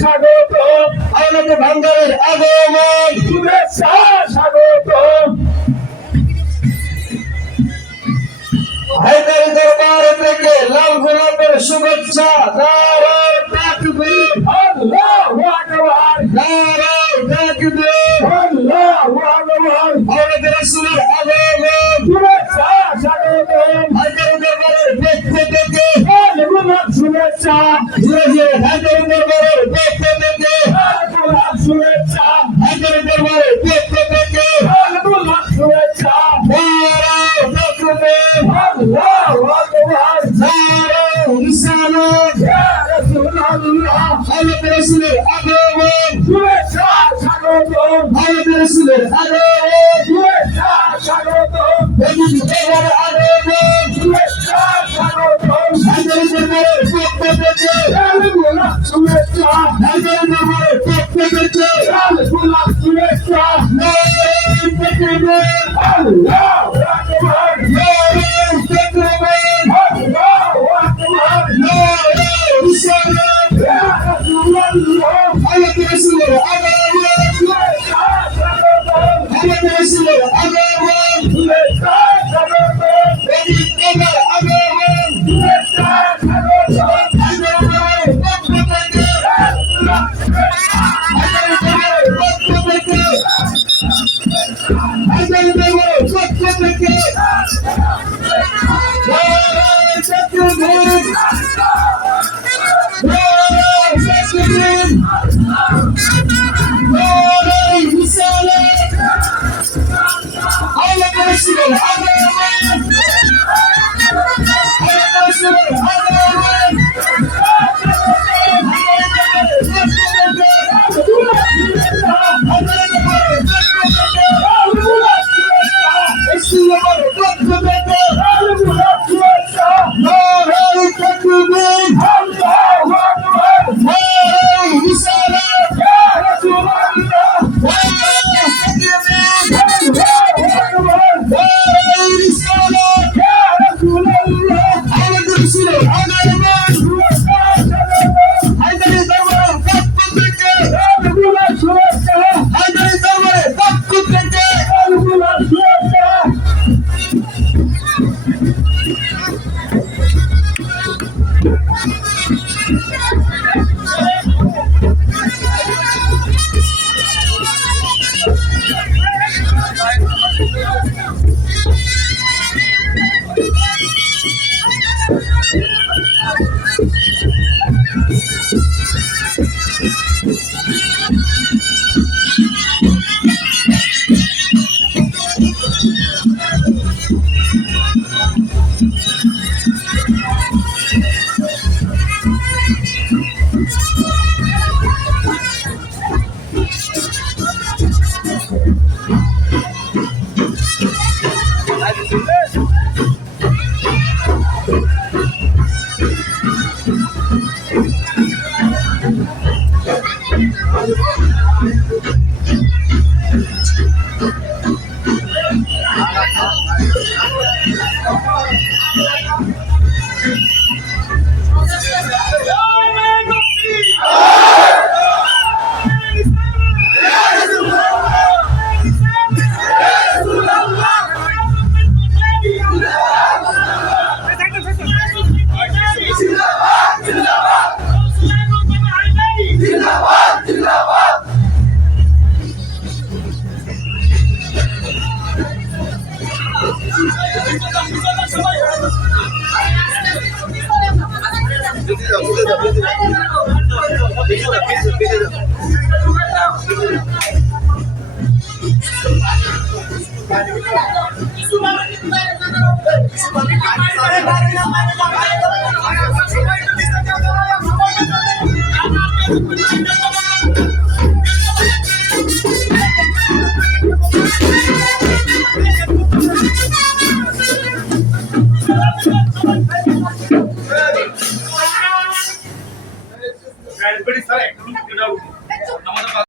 স্বাগত আমাদের ভান্ডারের আগমন শুভেচ্ছা স্বাগত হায়দারি দরবার থেকে লাল গোলাপের শুভেচ্ছা নারায় তাকবীর আল্লাহু আকবার নারায় তাকবীর আল্লাহু আকবার আমাদের রাসূলের আগমন শুভেচ্ছা স্বাগত হায়দারি দরবারের পক্ষ থেকে গোলাপ শুভেচ্ছা জোরে জোরে হায়দারি দরবারের পক্ষ থেকে গোলাপ শুভেচ্ছা হায়দারি দরবারের পক্ষ থেকে গোলাপ শুভেচ্ছা নারায় তাকবীর আল্লাহু আকবার নারায় রিসালাত ইয়া রাসূলুল্লাহ আমাদের রাসূলের আগমন শুভেচ্ছা স্বাগত আমাদের রাসূলের আগমন শুভেচ্ছা স্বাগত নবীর দরবারের আগমন শুভেচ্ছা স্বাগত হায়দারি দরবারের পক্ষ থেকে গোলাপ শুভেচ্ছা হায়দারি দরবারের পক্ষ থেকে গোলাপ শুভেচ্ছা নারায় তাকবীর আল্লাহু আকবার নারায় তাকবীর আল্লাহু আকবার নারায় রিসালাত ইয়া রাসূলুল্লাহ আমাদের রাসূলের আগমন শুভেচ্ছা স্বাগত আমাদের রাসূলের আগমন শুভেচ্ছা স্বাগত নবীর দরবারের আগমন শুভেচ্ছা স্বাগত হায়দারি দরবারের পক্ষ থেকে হায়দারি দরবারের পক্ষ থেকে হায়দারি দরবারের পক্ষ থেকে নারায় তাকবীর নারায় তাকবীর নারায় রিসালাত আমাদের রাসূলের আগমন আমাদের রাসূলের আগমন Thank you.